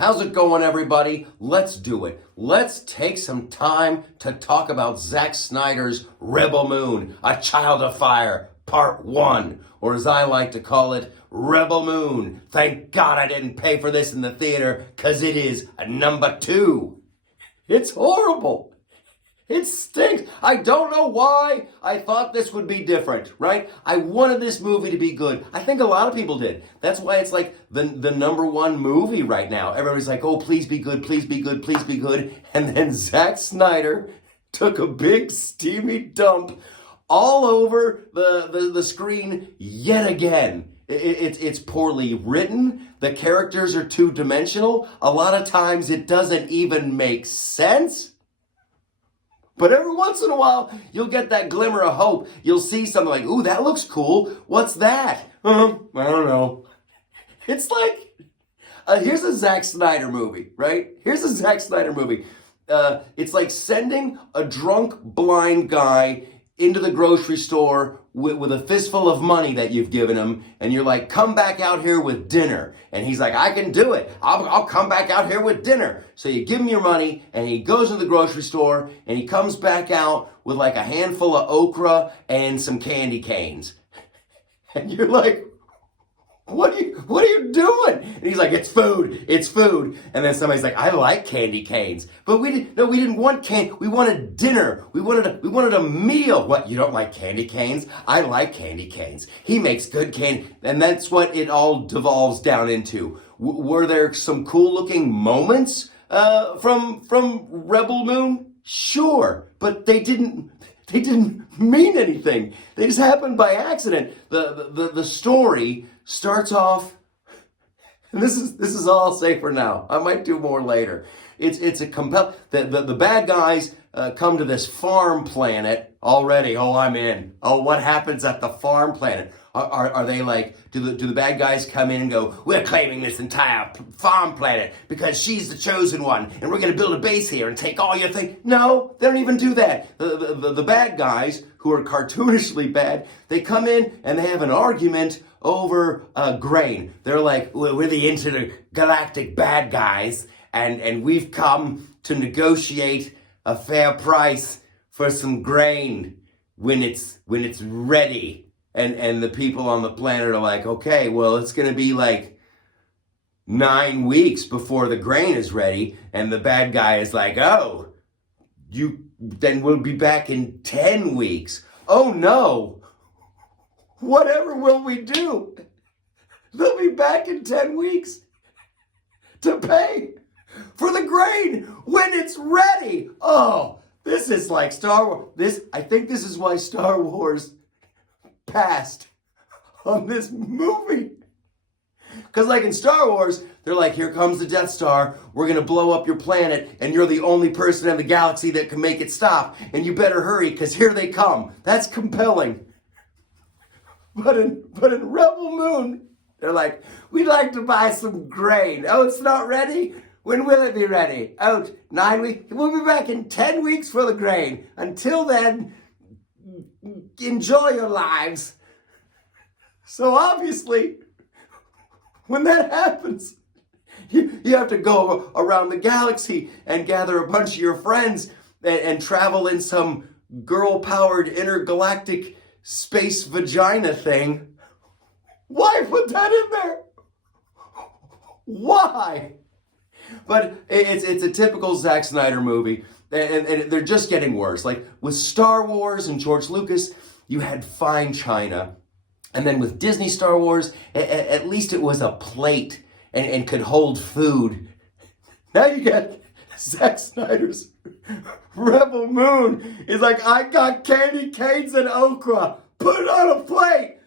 How's it going, everybody? Let's do it. Let's take some time to talk about Zack Snider's Rebel Moon, A Child of Fire, Part 1, or as I like to call it, Rebel Moon. Thank God I didn't pay for this in the theater, because it is number 2. It's horrible. It stinks. I don't know why I thought this would be different, right? I wanted this movie to be good. I think a lot of people did. That's why it's like the number 1 movie right now. Everybody's like, oh, please be good, please be good, please be good. And then Zack Snider took a big steamy dump all over the screen yet again. It's poorly written. The characters are two-dimensional. A lot of times it doesn't even make sense. But every once in a while, you'll get that glimmer of hope. You'll see something like, ooh, that looks cool. What's that? I don't know. It's like, here's a Zack Snider movie, right? Here's a Zack Snider movie. It's like sending a drunk, blind guy into the grocery store with a fistful of money that you've given him, and you're like, come back out here with dinner. And he's like, I can do it. I'll come back out here with dinner. So you give him your money, and he goes to the grocery store, and he comes back out with like a handful of okra and some candy canes. And you're like, what are you doing? And he's like, it's food. And then somebody's like, I like candy canes. But we didn't want candy. We wanted dinner. We wanted a meal. What, you don't like candy canes? I like candy canes. He makes good candy. And that's what it all devolves down into. Were there some cool looking moments from Rebel Moon? Sure, but they didn't mean anything. They just happened by accident. The story starts off, and this is all I'll say for now. I might do more later. It's a the bad guys come to this farm planet already. Oh, I'm in. Oh, what happens at the farm planet? Are they like, do the bad guys come in and go, we're claiming this entire farm planet because she's the chosen one and we're going to build a base here and take all your things? No, they don't even do that. The bad guys, who are cartoonishly bad, they come in and they have an argument over grain. They're like, we're the intergalactic bad guys and we've come to negotiate a fair price for some grain when it's ready. And the people on the planet are like, okay, well, it's going to be like 9 weeks before the grain is ready. And the bad guy is like, oh, then we'll be back in 10 weeks. Oh, no. Whatever will we do? They'll be back in 10 weeks to pay for the grain when it's ready. Oh, this is like Star Wars. I think this is why Star Wars passed on this movie. Because like in Star Wars, they're like, here comes the Death Star, we're going to blow up your planet, and you're the only person in the galaxy that can make it stop, and you better hurry, because here they come. That's compelling. But in Rebel Moon, they're like, we'd like to buy some grain. Oh, it's not ready? When will it be ready? Oh, 9 weeks? We'll be back in 10 weeks for the grain. Until then, enjoy your lives. So obviously, when that happens, you have to go around the galaxy and gather a bunch of your friends and travel in some girl-powered intergalactic space vagina thing. Why put that in there? Why? But it's a typical Zack Snyder movie. And they're just getting worse. Like with Star Wars and George Lucas, you had fine china. And then with Disney Star Wars, at least it was a plate and could hold food. Now you got Zack Snyder's Rebel Moon. It's like, I got candy canes and okra. Put it on a plate.